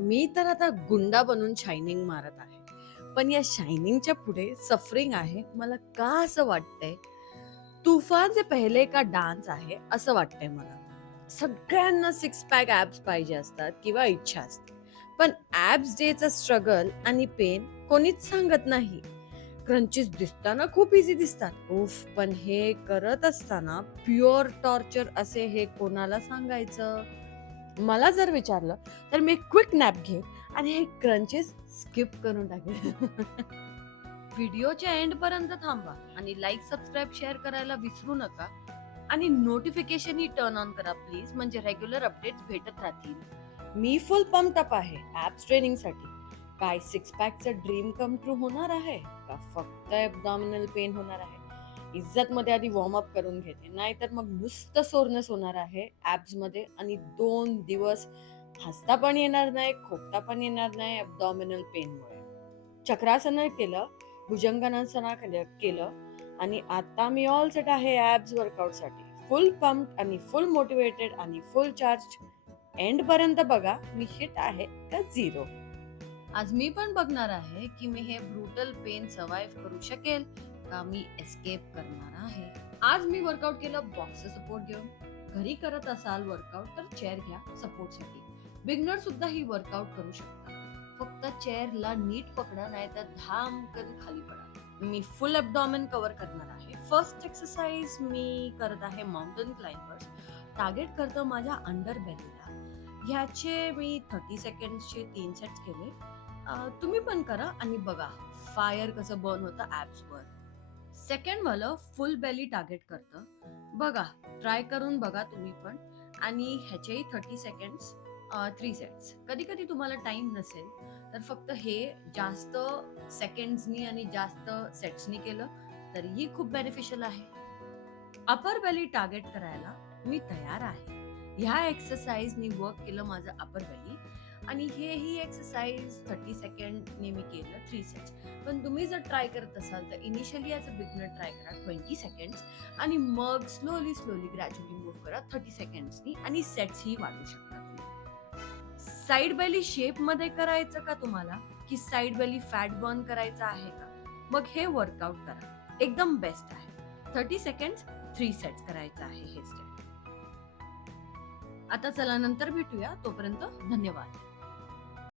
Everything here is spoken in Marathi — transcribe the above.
मी तर आता गुंडा बनून शायनिंग मारत आहे. पण या शायनिंगच्या पुढे सफरिंग आहे. मला का असं वाटतंय? तुफान से पहले का डान्स आहे असं वाटतंय मला. सगळ्यांना सिक्स पॅक ॲब्स पाहिजे असतात किंवा इच्छा असते. पण ॲब्स डेचं स्ट्रगल आणि पेन कोणीच सांगत नाही. क्रंचीस दिसताना खूप इझी दिसतात. उफ, पण हे करत असताना प्युअर टॉर्चर असे हे कोणाला सांगायचं? मला जर विचारलं तर मी क्विक नॅप घेईन आणि हे क्रंचेस स्किप करून टाकेन. व्हिडिओच्या एंड पर्यंत थांबा आणि लाईक, सबस्क्राईब, शेअर करायला विसरू नका आणि नोटिफिकेशन ही टर्न ऑन करा प्लीज, म्हणजे रेग्युलर अपडेट्स भेटत राहतील. मी फुल पंप अप आहे ॲप्स ट्रेनिंगसाठी. काय सिक्स पॅकचं ड्रीम कम ट्रू होणार आहे का फक्त ॲब्डॉमिनल पेन होणार आहे? इज्जत मध्ये आधी वॉर्म अप करून घेते, नाहीतर मग नुसतं सोरनेस होणार आहे ऍब्स मध्ये आणि 2 दिवस हसता पण येणार नाही, खोकता पण येणार नाही ॲब्डॉमिनल पेनमुळे. चक्रासन केलं, भुजंगासना केलं आणि आता मी ऑल सेट आहे ऍब्स वर्कआउट साठी. फुल पंप आणि फुल मोटिवेटेड आणि फुल चार्ज. एंड पर्यंत बघा मी हिट आहे का झिरो. आज मी पण बघणार आहे की मी हे ब्रुटल पेन सर्व्हाइव्ह करू शकेल का मी एस्केप करणार आहे. आज मी वर्कआउट केलं बॉक्स सपोर्ट घेऊन. घरी करत असाल वर्कआउट तर चेअर घ्या सपोर्टसाठी. बिगनर सुद्धा ही वर्कआउट करू शकता. फक्त चेअरला नीट पकडा, नाही तर धामकन खाली पडा. मी फुल ॲब्डॉमेन कव्हर करणार आहे. फर्स्ट एक्सरसाइज मी करत आहे माउंटन क्लाइंबर्स. टार्गेट करतो माझ्या अंडर बेलीला. ह्याचे मी 30 सेकंड्सचे 3 सेट्स केले. तुम्ही पण करा आणि बघा फायर कसं बर्न होतं ॲप्सवर. सेकंड वालं फुल बेली टार्गेट करतं. बघा, ट्राय करून बघा तुम्ही पण. आणि ह्याचेही 30 सेकंड्स 3 सेट्स. कधी कधी तुम्हाला टाइम नसेल तर फक्त हे जास्त सेकंड्सनी आणि जास्त सेट्सनी केलं तरीही खूप बेनिफिशियल आहे. अपर बेली टार्गेट करायला मी तयार आहे. ह्या एक्सरसाइजनी वर्क केलं माझं अपर बेली आणि हेही एक्सरसाइज 30 सेकंडने मी केलं 3 सेट्स. पण तुम्ही जर ट्राय करत असाल तर initially as a beginner try करा 20 सेकंड्स आणि मग स्लोली ग्रॅज्युअली मूव्ह करा 30 सेकंड्सनी आणि सेट्सही वाढवू शकता तुम्ही. साईड बेली शेप मध्ये करायचं का तुम्हाला, की साईड बेली फॅट बर्न करायचा आहे का? मग हे वर्कआउट करा, एकदम बेस्ट आहे. 30 सेकंड्स 3 सेट्स करायचं आहे हे स्टेप. आता चला नंतर भेटूया, तोपर्यंत धन्यवाद.